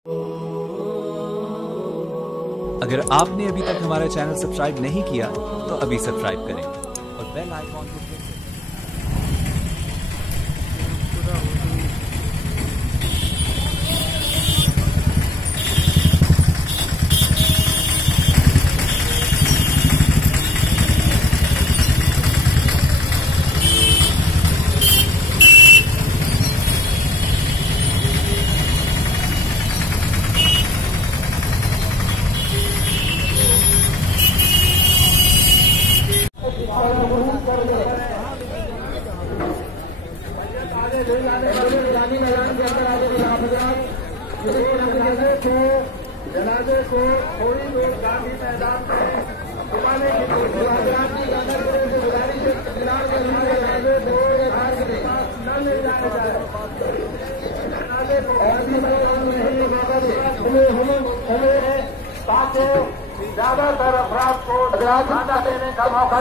अगर आपने अभी तक हमारा चैनल सब्सक्राइब नहीं किया तो अभी सब्सक्राइब करें और बेल आइकॉन को प्रेस करें। जनाजे को थोड़ी दूर गांधी मैदान में घुमाने की कोशिश जनाजे को न ले जाया जाए। जनाजे को ताकि ज्यादातर अफराद को देने का मौका